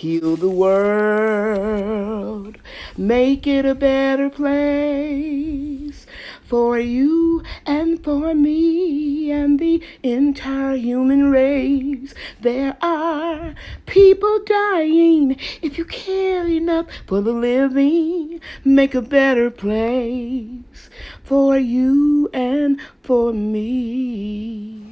heal the world, make it a better place for you and for me and the entire human race. There are people dying. If you care enough for the living, make a better place for you and for me.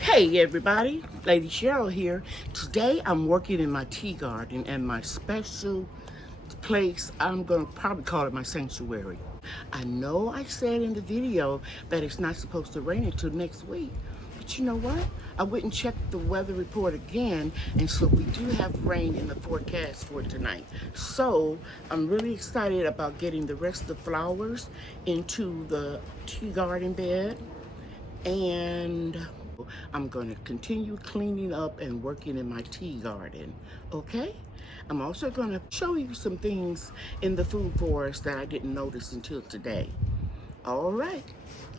Hey everybody, Lady Cheryl here. Today I'm working in my tea garden and my special place. I'm gonna probably call it my sanctuary. I know I said in the video that it's not supposed to rain until next week, but you know what? I went and checked the weather report again, and so we do have rain in the forecast for tonight. So I'm really excited about getting the rest of the flowers into the tea garden bed, and I'm going to continue cleaning up and working in my tea garden, okay? I'm also going to show you some things in the food forest that I didn't notice until today. All right,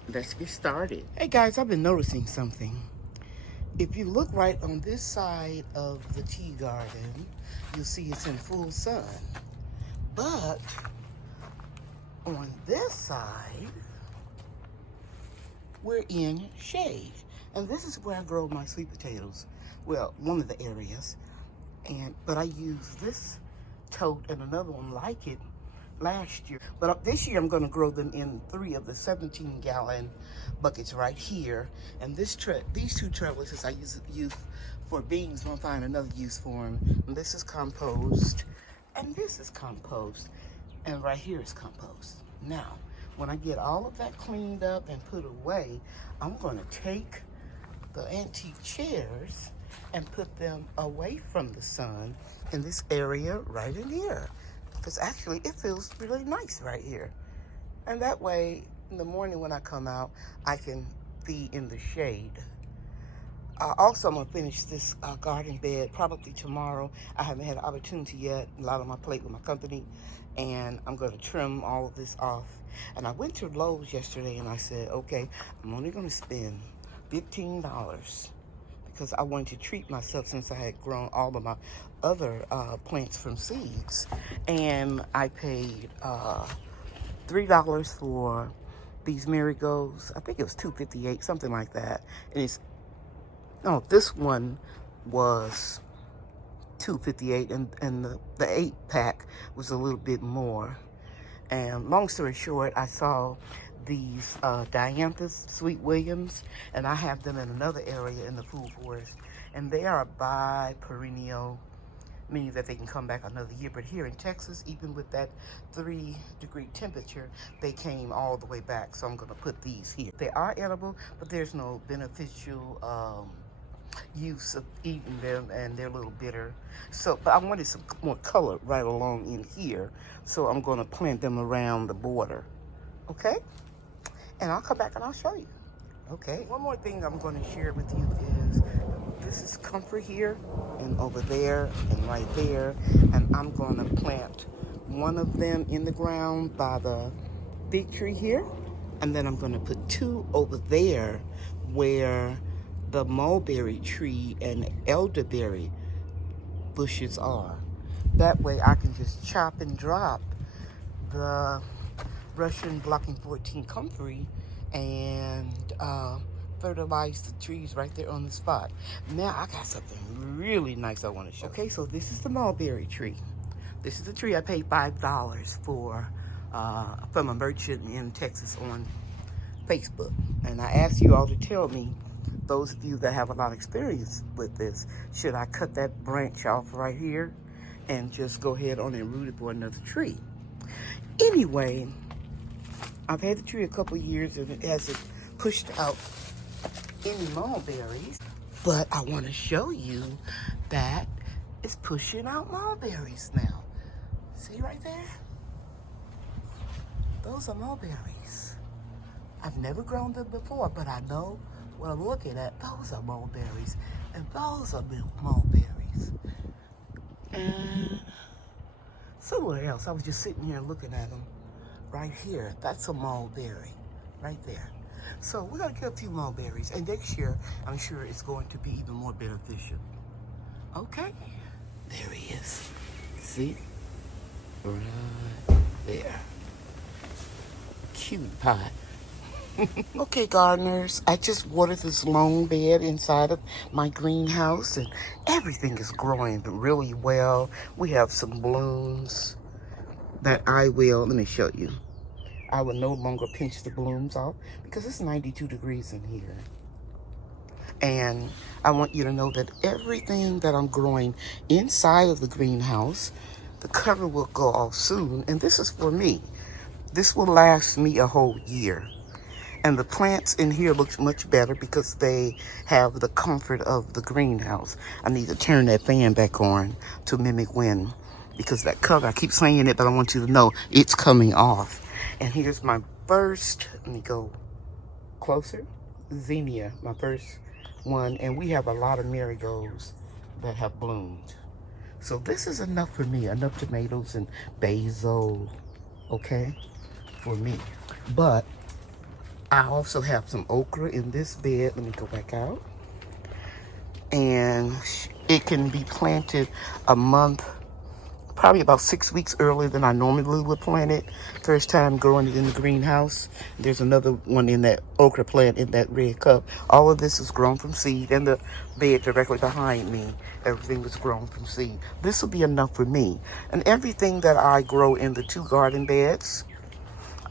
let's get started. Hey guys, I've been noticing something. If you look right on this side of the tea garden, you'll see it's in full sun. But on this side, we're in shade. And this is where I grow my sweet potatoes. Well, one of the areas. But I use this tote and another one like it last year. But this year I'm going to grow them in 3 of the 17-gallon buckets right here. And these 2 trellises I use for beans. I'll find another use for them. And this is compost. And this is compost. And right here is compost. Now, when I get all of that cleaned up and put away, I'm going to take the antique chairs and put them away from the sun in this area right in here. Because actually it feels really nice right here. And that way, in the morning when I come out, I can be in the shade. Also, I'm going to finish this garden bed probably tomorrow. I haven't had an opportunity yet. A lot on my plate with my company. And I'm going to trim all of this off. And I went to Lowe's yesterday and I said, okay, I'm only going to spend $15 because I wanted to treat myself since I had grown all of my other plants from seeds. And I paid $3 for these marigolds. I think it was $2.58, something like that. And this one was $2.58, and the 8-pack was a little bit more. And long story short, I saw these dianthus sweet williams, and I have them in another area in the food forest, and they are bi-perennial, meaning that they can come back another year. But here in Texas, even with that 3-degree temperature, they came all the way back. So I'm going to put these here. They are edible, but there's no beneficial use of eating them, and they're a little bitter. So, but I wanted some more color right along in here, so I'm going to plant them around the border. Okay? And I'll come back and I'll show you. Okay? One more thing I'm going to share with you is this is comfort here and over there and right there, and I'm going to plant one of them in the ground by the big tree here, and then I'm going to put 2 over there where the mulberry tree and elderberry bushes are. That way I can just chop and drop the Russian blocking 14 comfrey and fertilize the trees right there on the spot. Now I got something really nice I want to show. Okay, so this is the mulberry tree. This is the tree I paid $5 for from a merchant in Texas on Facebook. And I asked you all to tell me, those of you that have a lot of experience with this, should I cut that branch off right here and just go ahead on and root it for another tree? Anyway, I've had the tree a couple years and it hasn't pushed out any mulberries, but I want to show you that it's pushing out mulberries now. See right there? Those are mulberries. I've never grown them before, but I know what I'm looking at. Those are mulberries, and those are mulberries. And somewhere else, I was just sitting here looking at them right here. That's a mulberry right there. So we're gonna get a few mulberries, and next year, I'm sure it's going to be even more beneficial. Okay, there he is. See? Right there. Cute pot. Okay, gardeners, I just watered this long bed inside of my greenhouse, and everything is growing really well. We have some blooms that let me show you. I will no longer pinch the blooms off because it's 92 degrees in here. And I want you to know that everything that I'm growing inside of the greenhouse, the cover will go off soon, and this is for me. This will last me a whole year. And the plants in here look much better because they have the comfort of the greenhouse. I need to turn that fan back on to mimic wind because that cover, I keep saying it, but I want you to know it's coming off. And here's my first, let me go closer, zinnia, my first one. And we have a lot of marigolds that have bloomed. So this is enough for me, enough tomatoes and basil, okay, for me. But I also have some okra in this bed. Let me go back out. And it can be planted a month, probably about 6 weeks earlier than I normally would plant it. First time growing it in the greenhouse. There's another one in that okra plant in that red cup. All of this is grown from seed, and the bed directly behind me, everything was grown from seed. This will be enough for me. And everything that I grow in the 2 garden beds,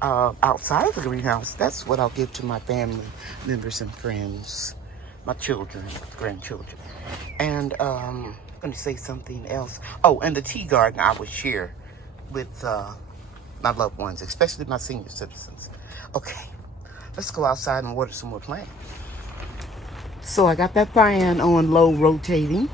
outside of the greenhouse, that's what I'll give to my family members and friends, my children, grandchildren. And I'm going to say something else. Oh, and the tea garden I would share with my loved ones, especially my senior citizens. Okay, let's go outside and water some more plants. So I got that fan on low rotating.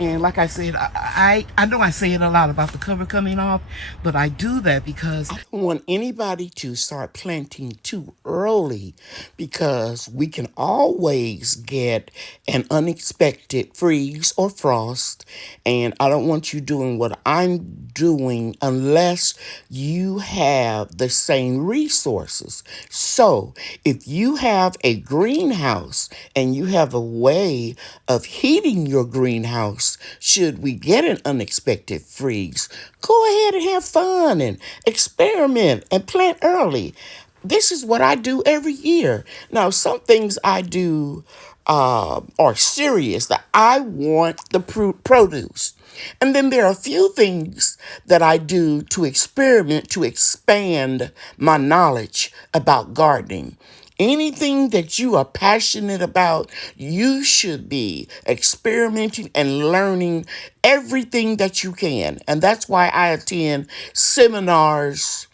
And like I said, I know I say it a lot about the cover coming off, but I do that because I don't want anybody to start planting too early because we can always get an unexpected freeze or frost. And I don't want you doing what I'm doing unless you have the same resources. So if you have a greenhouse and you have a way of heating your greenhouse, should we get an unexpected freeze, go ahead and have fun and experiment and plant early. This is what I do every year. Now, some things I do are serious, that I want the produce. And then there are a few things that I do to experiment, to expand my knowledge about gardening. Anything that you are passionate about, you should be experimenting and learning everything that you can. And that's why I attend seminars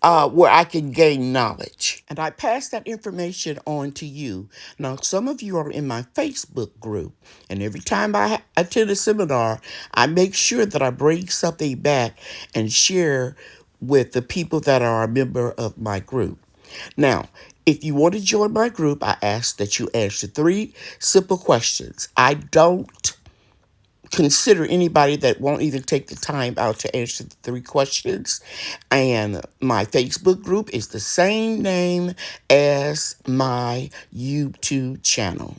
where I can gain knowledge. And I pass that information on to you. Now, some of you are in my Facebook group, and every time I attend a seminar, I make sure that I bring something back and share with the people that are a member of my group. Now, if you want to join my group, I ask that you answer 3 simple questions. I don't consider anybody that won't even take the time out to answer the 3 questions. And my Facebook group is the same name as my YouTube channel.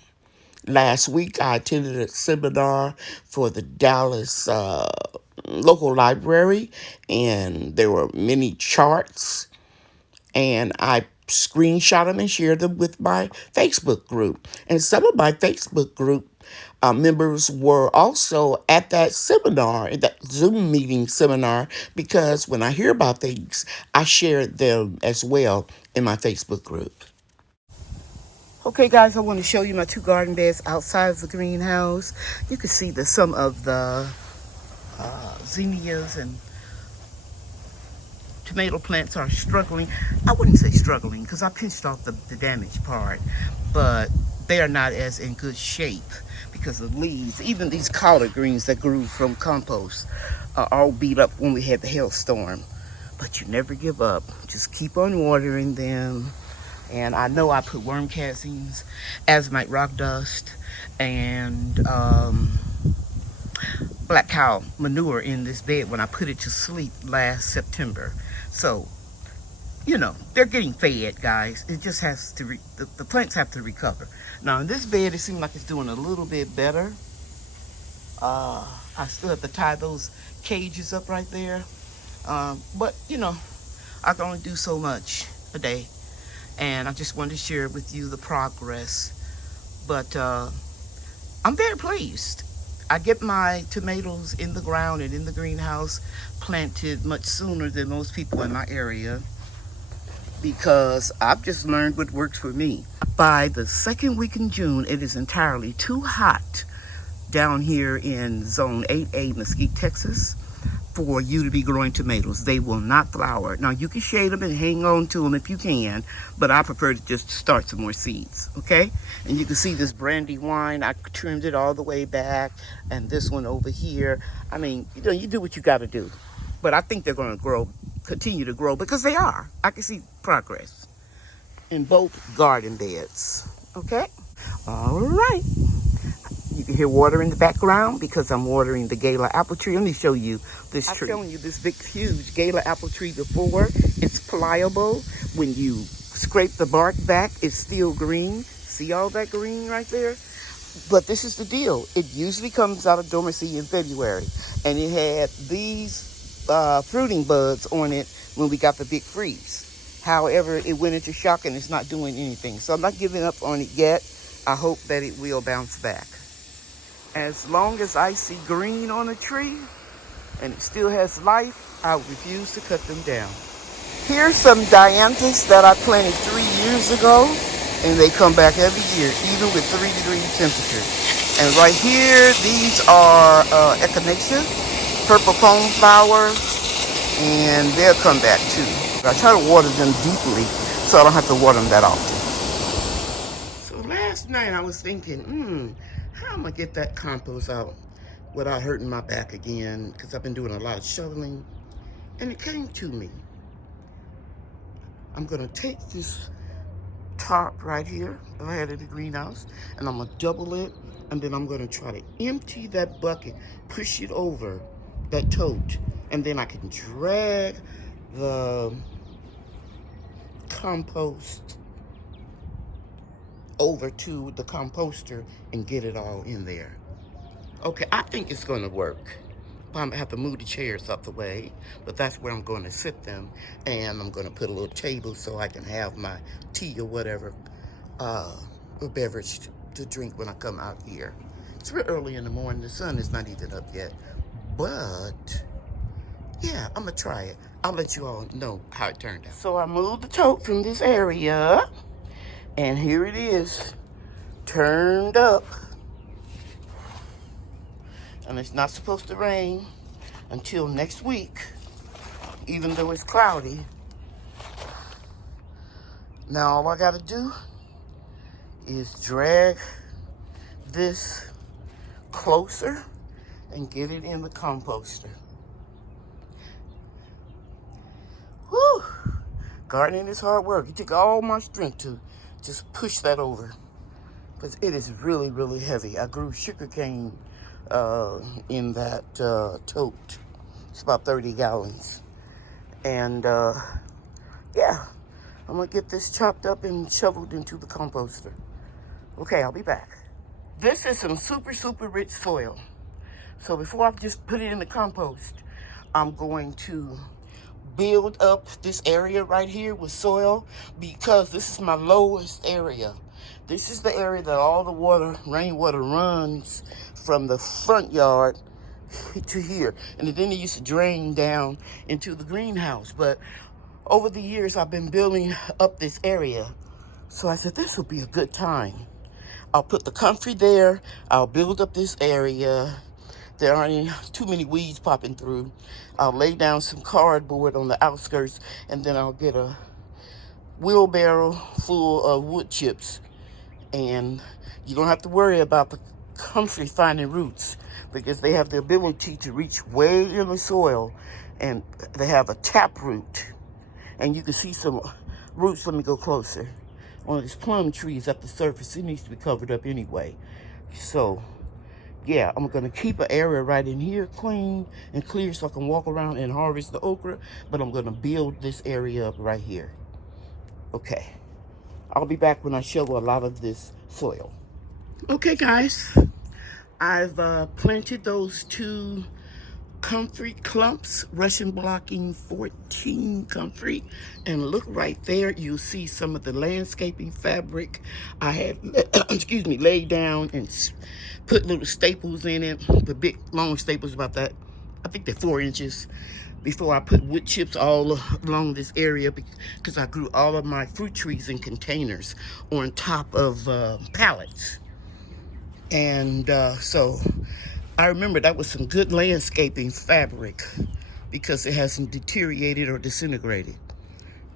Last week, I attended a seminar for the Dallas local library, and there were many charts, and I screenshot them and share them with my Facebook group. And some of my Facebook group members were also at that seminar, that Zoom meeting seminar, because when I hear about things, I share them as well in my Facebook group. Okay, guys, I want to show you my 2 garden beds outside of the greenhouse. You can see that some of the zinnias and tomato plants are struggling. I wouldn't say struggling because I pinched off the damaged part, but they are not as in good shape because the leaves, even these collard greens that grew from compost, are all beat up when we had the hailstorm. But you never give up. Just keep on watering them. And I know I put worm castings, azomite rock dust, and black cow manure in this bed when I put it to sleep last September. So, you know, they're getting fed, guys. It just has to, the plants have to recover. Now, in this bed, it seems like it's doing a little bit better. I still have to tie those cages up right there. But, you know, I can only do so much a day. And I just wanted to share with you the progress. But I'm very pleased. I get my tomatoes in the ground and in the greenhouse planted much sooner than most people in my area because I've just learned what works for me. By the second week in June, it is entirely too hot down here in Zone 8A, Mesquite, Texas, for you to be growing tomatoes. They will not flower. Now, you can shade them and hang on to them if you can, but I prefer to just start some more seeds, okay? And you can see this brandywine, I trimmed it all the way back, and this one over here. I mean, you know, you do what you got to do. But I think they're going to grow, continue to grow, because they are. I can see progress in both garden beds, okay? All right. You can hear water in the background because I'm watering the Gala apple tree. Let me show you this tree. I've shown you this big, huge Gala apple tree before. It's pliable. When you scrape the bark back, it's still green. See all that green right there? But this is the deal. It usually comes out of dormancy in February. And it had these fruiting buds on it when we got the big freeze. However, it went into shock and it's not doing anything. So I'm not giving up on it yet. I hope that it will bounce back. As long as I see green on a tree and it still has life, I refuse to cut them down. Here's some dianthus that I planted 3 years ago, and they come back every year, even with 3-degree temperature. And right here, these are echinacea, purple cone flower, and they'll come back too. I try to water them deeply so I don't have to water them that often. So last night I was thinking, how am I gonna get that compost out without hurting my back again? Because I've been doing a lot of shoveling. And it came to me. I'm gonna take this top right here that I had in the greenhouse, and I'm gonna double it, and then I'm gonna try to empty that bucket, push it over that tote, and then I can drag the compost over to the composter and get it all in there. Okay, I think it's gonna work. I'm gonna have to move the chairs out the way, but that's where I'm gonna sit them, and I'm gonna put a little table so I can have my tea or whatever, or beverage to drink when I come out here. It's real early in the morning, the sun is not even up yet, but yeah, I'm gonna try it. I'll let you all know how it turned out. So I moved the tote from this area, and here it is, turned up. And it's not supposed to rain until next week, even though it's cloudy. Now all I gotta do is drag this closer and get it in the composter. Whew! Gardening is hard work. It took all my strength to just push that over, because it is really, really heavy. I grew sugarcane in that tote. It's about 30 gallons. And yeah, I'm gonna get this chopped up and shoveled into the composter. Okay, I'll be back. This is some super, super rich soil. So before I just put it in the compost, I'm going to build up this area right here with soil, because this is my lowest area. This is the area that all the water, rainwater, runs from the front yard to here. And then it used to drain down into the greenhouse. But over the years, I've been building up this area. So I said, this will be a good time. I'll put the comfrey there. I'll build up this area. There aren't too many weeds popping through. I'll lay down some cardboard on the outskirts, and then I'll get a wheelbarrow full of wood chips. And you don't have to worry about the comfrey finding roots, because they have the ability to reach way in the soil, and they have a tap root. And you can see some roots. Let me go closer. On this plum tree is at the surface. It needs to be covered up anyway. So yeah, I'm gonna keep an area right in here clean and clear so I can walk around and harvest the okra, but I'm gonna build this area up right here. Okay, I'll be back when I shovel a lot of this soil. Okay guys, I've planted those two comfrey clumps, Russian blocking 14 comfrey, and look right there, you'll see some of the landscaping fabric I had excuse me, laid down and put little staples in it, the big long staples about that, I think they're 4 inches, before I put wood chips all along this area, because I grew all of my fruit trees in containers on top of pallets. And so I remember that was some good landscaping fabric because it hasn't deteriorated or disintegrated.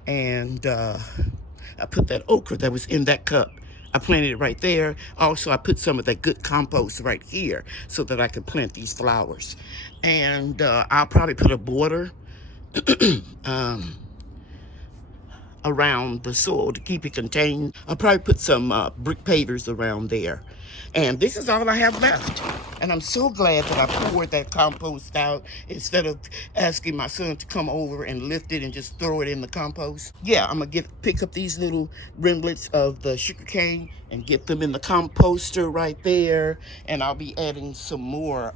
And I put that okra that was in that cup. I planted it right there. Also, I put some of that good compost right here so that I could plant these flowers. And I'll probably put a border around the soil to keep it contained. I'll probably put some brick pavers around there. And this is all I have left. And I'm so glad that I poured that compost out instead of asking my son to come over and lift it and just throw it in the compost. Yeah, I'm gonna pick up these little remnants of the sugar cane and get them in the composter right there. And I'll be adding some more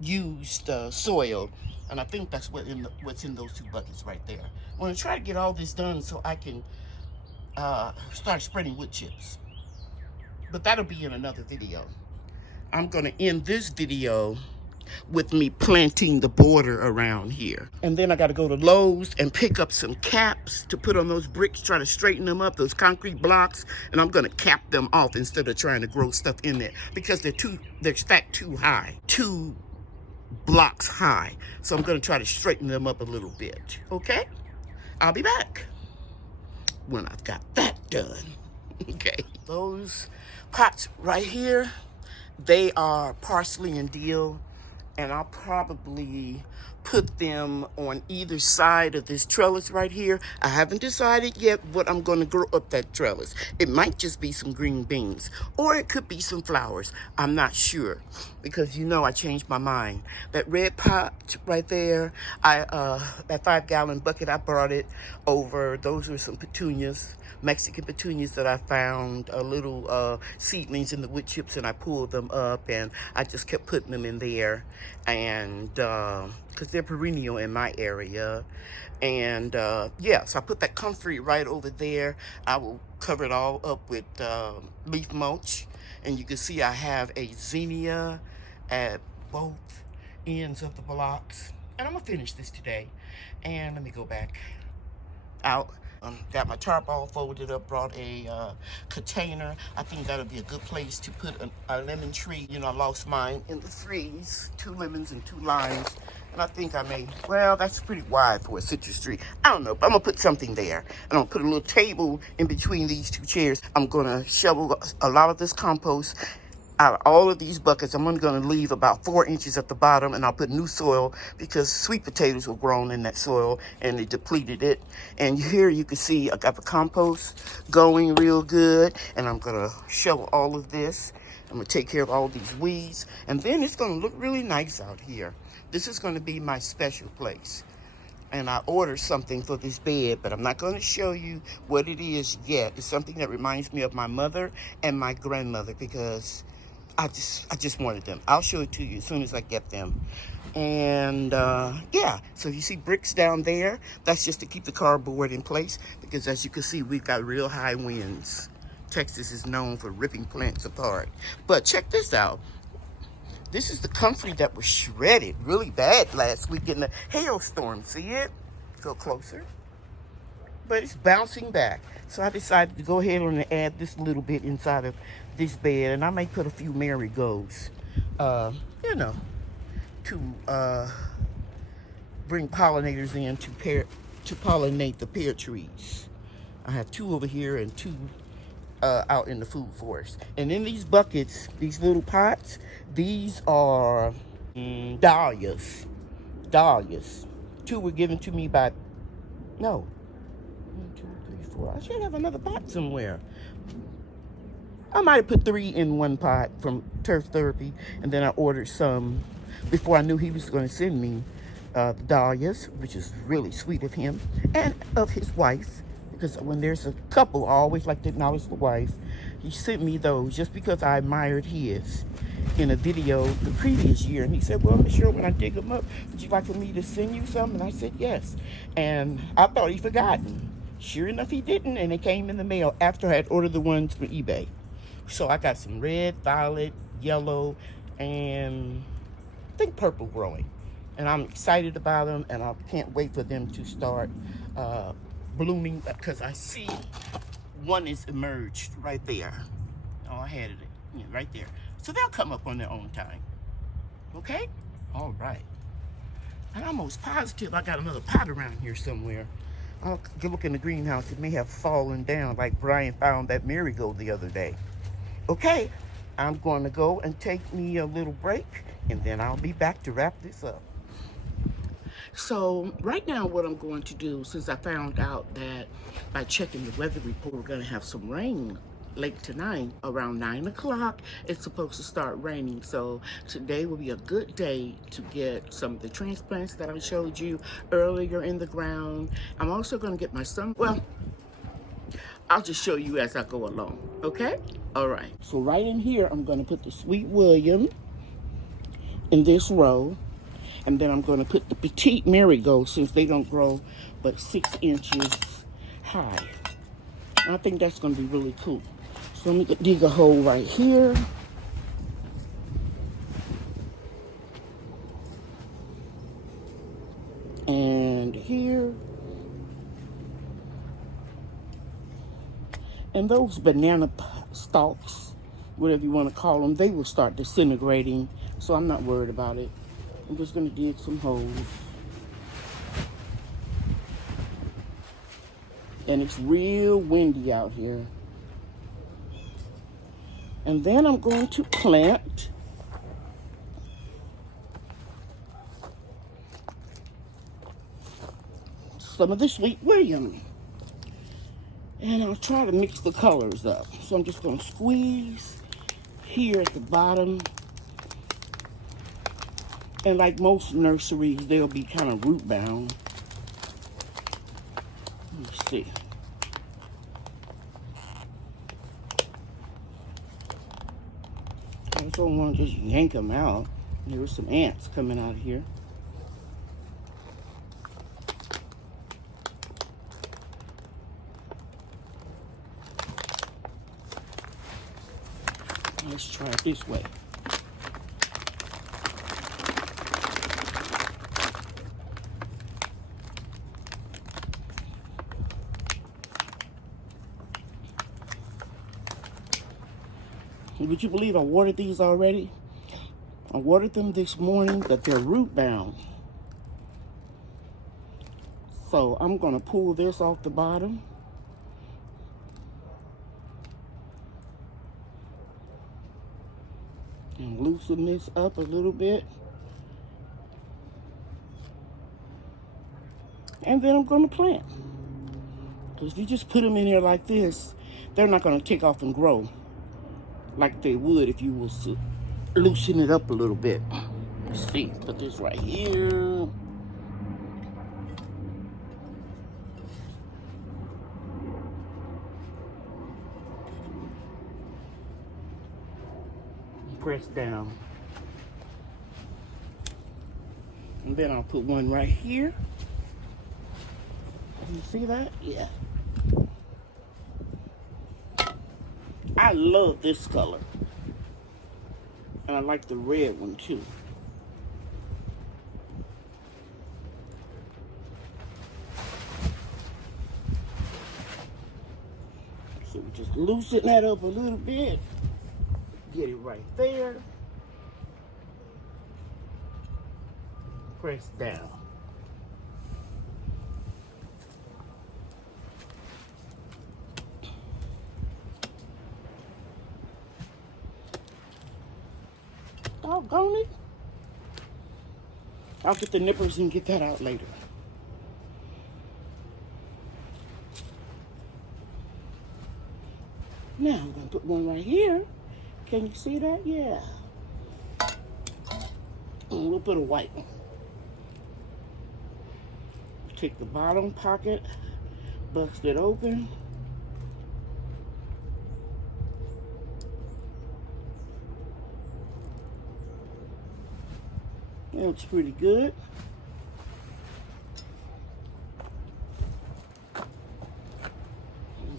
used soil, and I think that's what's in those 2 buckets right there. I'm gonna try to get all this done so I can start spreading wood chips, but that'll be in another video. I'm gonna end this video with me planting the border around here, and then I got to go to Lowe's and pick up some caps to put on those bricks, try to straighten them up, those concrete blocks, and I'm gonna cap them off instead of trying to grow stuff in there because they're stacked too high, 2 blocks high. So I'm going to try to straighten them up a little bit. Okay? I'll be back when I've got that done. Okay. Those pots right here, they are parsley and dill, and I'll probably put them on either side of this trellis right here. I haven't decided yet what I'm going to grow up that trellis. It might just be some green beans, or it could be some flowers. I'm not sure, because you know I changed my mind. That red pot right there, that 5-gallon bucket, I brought it over. Those were some petunias, Mexican petunias that I found, little seedlings in the wood chips, and I pulled them up, and I just kept putting them in there, and because they're perennial in my area. And yeah, so I put that comfrey right over there. I will cover it all up with leaf mulch, and you can see I have a zinnia at both ends of the blocks, and I'm gonna finish this today. And let me go back out. Got my tarp all folded up, brought a container. I think that'll be a good place to put a lemon tree. You know, I lost mine in the freeze, 2 lemons and 2 limes. And I think I may, well, that's pretty wide for a citrus tree. I don't know, but I'm gonna put something there. And I'm gonna put a little table in between these 2 chairs. I'm gonna shovel a lot of this compost out of all of these buckets. I'm only going to leave about 4 inches at the bottom, and I'll put new soil because sweet potatoes were grown in that soil and they depleted it. And here you can see I got the compost going real good, and I'm going to shovel all of this. I'm going to take care of all these weeds, and then it's going to look really nice out here. This is going to be my special place. And I ordered something for this bed, but I'm not going to show you what it is yet. It's something that reminds me of my mother and my grandmother, because I just wanted them. I'll show it to you as soon as I get them. And yeah, so you see bricks down there. That's just to keep the cardboard in place, because as you can see, we've got real high winds. Texas is known for ripping plants apart. But check this out. This is the comfrey that was shredded really bad last week in the hailstorm. See it? Go closer. But it's bouncing back. So I decided to go ahead and add this little bit inside of this bed. And I may put a few marigolds, you know, to bring pollinators in to pollinate the pear trees. I have 2 over here and 2 out in the food forest. And in these buckets, these little pots, these are dahlias. Dahlias. 2 were given to me by, no, 1, 2, 3, 4. I should have another pot somewhere. I might have put 3 in one pot from Turf Therapy, and then I ordered some before I knew he was going to send me the dahlias, which is really sweet of him and of his wife, because when there's a couple, I always like to acknowledge the wife. He sent me those just because I admired his in a video the previous year. And he said, well, Miss Cheryl, when I dig them up, would you like for me to send you some? And I said, yes. And I thought he'd forgotten. Sure enough, he didn't. And it came in the mail after I had ordered the ones from eBay. So I got some red, violet, yellow, and I think purple growing. And I'm excited about them, and I can't wait for them to start blooming, because I see one is emerged right there. Oh, I had it right there. So they'll come up on their own time. Okay? All right. I'm almost positive I got another pot around here somewhere. I'll look in the greenhouse. It may have fallen down like Brian found that marigold the other day. Okay, I'm going to go and take me a little break, and then I'll be back to wrap this up. So right now what I'm going to do, since I found out that by checking the weather report, we're going to have some rain late tonight around 9 o'clock. It's supposed to start raining. So today will be a good day to get some of the transplants that I showed you earlier in the ground. I'm also going to get my well, I'll just show you as I go along. Okay? All right. So right in here, I'm going to put the Sweet William in this row. And then I'm going to put the petite marigolds, since they don't grow but 6 inches high. I think that's going to be really cool. So let me dig a hole right here. And here. And those banana stalks, whatever you want to call them, they will start disintegrating. So I'm not worried about it. I'm just going to dig some holes. And it's real windy out here. And then I'm going to plant some of the Sweet William. And I'll try to mix the colors up. So I'm just going to squeeze here at the bottom. And like most nurseries, they'll be kind of root bound. Let's see. I don't want to just yank them out. There were some ants coming out of here. Let's try it this way. Would you believe I watered these already? I watered them this morning, but they're root bound. So I'm going to pull this off the bottom. And loosen this up a little bit. And then I'm going to plant. Because if you just put them in here like this, they're not going to take off and grow like they would if you was to loosen it up a little bit. Let's see, put this right here. Press down. And then I'll put one right here. You see that? Yeah. I love this color. And I like the red one too. So we just loosen that up a little bit. Get it right there. Press down. Doggone it. I'll get the nippers and get that out later. Now I'm going to put one right here. Can you see that? Yeah. A little bit of white. Take the bottom pocket, Bust it open. It looks pretty good. And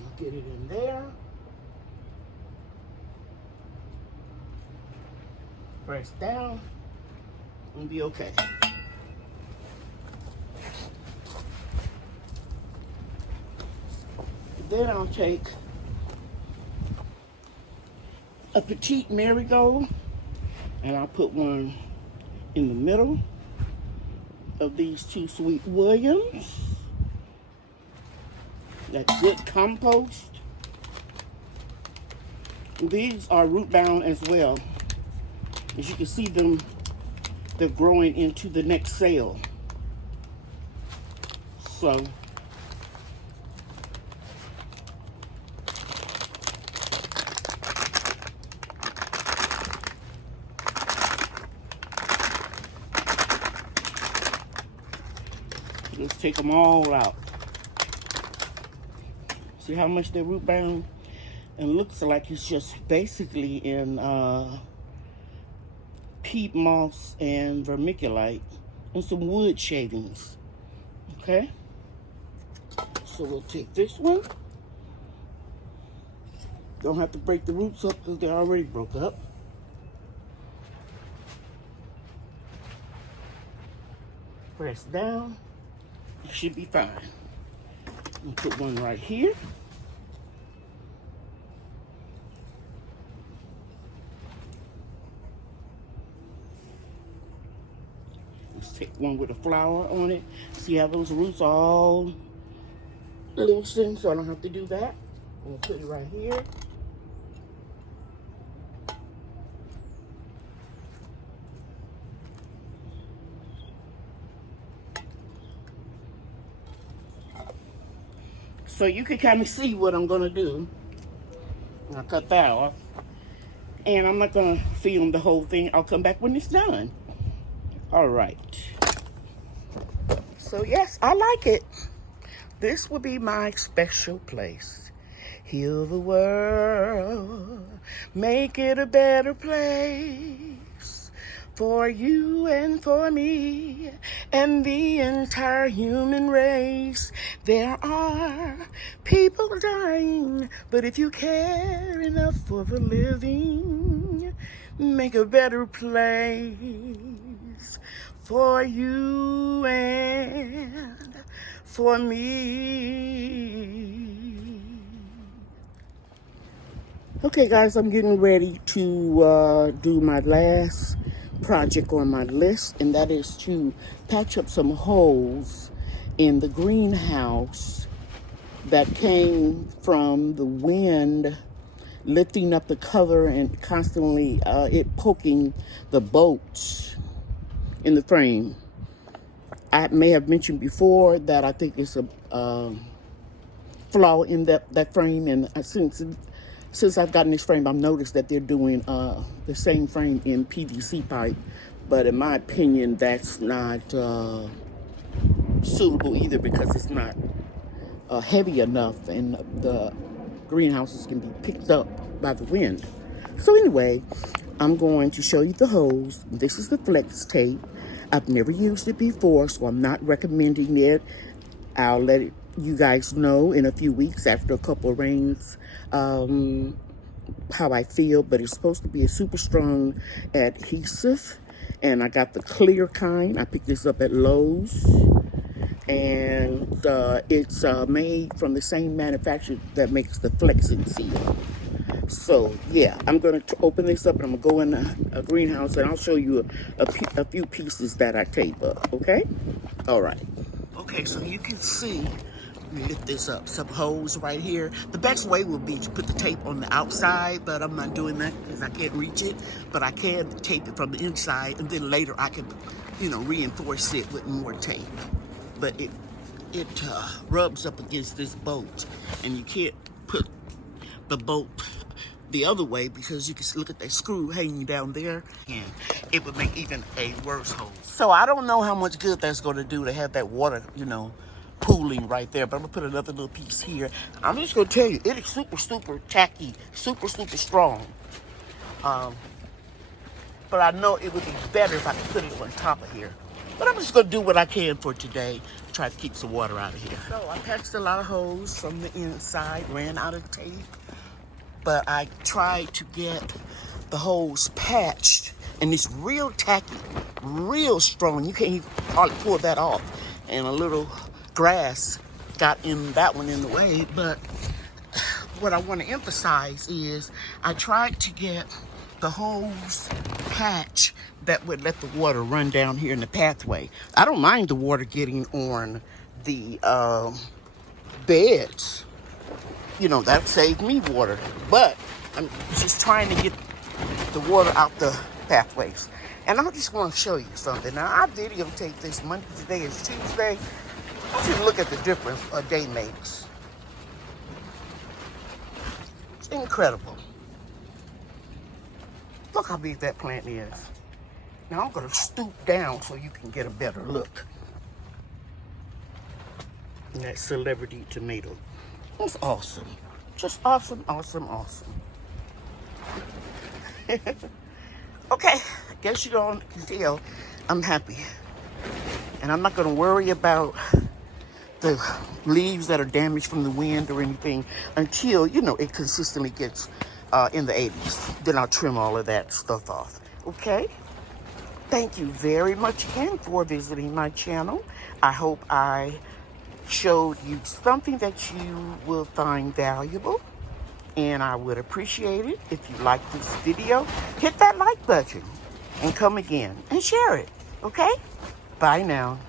I'll get it in there. Press down and be okay. Then I'll take a petite marigold and I'll put one in the middle of these two sweet williams. That's good compost. These are root bound as well. As you can see them, they're growing into the next cell. So let's take them all out. See how much they're root bound? And looks like it's just basically in peat moss and vermiculite and some wood shavings. Okay? So we'll take this one. Don't have to break the roots up because they're already broke up. Press down. It should be fine. I'll put one right here. Let's take one with a flower on it. See how those roots are all loosened, so I don't have to do that. I'm gonna put it right here. So you can kind of see what I'm gonna do. I'll cut that off. And I'm not gonna film the whole thing. I'll come back when it's done. All right. So yes, I like it. This will be my special place. Heal the world, make it a better place for you and for me and the entire human race. There are people dying, but if you care enough for the living, make a better place for you and for me. Okay guys, I'm getting ready to do my last project on my list, and that is to patch up some holes in the greenhouse that came from the wind lifting up the cover and constantly it poking the bolts in the frame. I may have mentioned before that I think it's a flaw in that frame, and since I've gotten this frame, I've noticed that they're doing the same frame in PVC pipe, but in my opinion, that's not suitable either because it's not heavy enough, and the greenhouses can be picked up by the wind. So anyway, I'm going to show you the hose. This is the flex tape. I've never used it before, so I'm not recommending it. I'll let you guys know in a few weeks after a couple of rains how I feel, but it's supposed to be a super strong adhesive, and I got the clear kind. I picked this up at Lowe's, and it's made from the same manufacturer that makes the Flexing Seal. So yeah, I'm gonna open this up and I'm gonna go in a greenhouse and I'll show you a few pieces that I tape up, okay? All right. Okay, so you can see, let me lift this up, some holes right here. The best way would be to put the tape on the outside, but I'm not doing that because I can't reach it. But I can tape it from the inside, and then later I can, reinforce it with more tape. But it rubs up against this bolt, and you can't put the bolt the other way because you can look at that screw hanging down there, and it would make even a worse hole. So I don't know how much good that's going to do to have that water, pooling right there. But I'm gonna put another little piece here. I'm just gonna tell you, it is super, super tacky, super, super strong. But I know it would be better if I could put it on top of here. But I'm just gonna do what I can for today to try to keep some water out of here. So I patched a lot of holes from the inside, ran out of tape, but I tried to get the holes patched, and it's real tacky, real strong. You can't even hardly pull that off. And a little grass got in that one in the way. But what I want to emphasize is I tried to get the hose patch that would let the water run down here in the pathway. I don't mind the water getting on the beds. You know, that saved me water. But I'm just trying to get the water out the pathways. And I just want to show you something. Now, I videotaped this Monday. Today is Tuesday. I want you to look at the difference a day makes. It's incredible. Look how big that plant is. Now I'm gonna stoop down so you can get a better look. And that celebrity tomato. It's awesome. Just awesome, awesome, awesome. Okay, I guess you don't can tell I'm happy. And I'm not gonna worry about the leaves that are damaged from the wind or anything until, you know, it consistently gets in the 80s. Then I'll trim all of that stuff off. Okay? Thank you very much again for visiting my channel. I hope I showed you something that you will find valuable. And I would appreciate it if you like this video. Hit that like button and come again and share it. Okay? Bye now.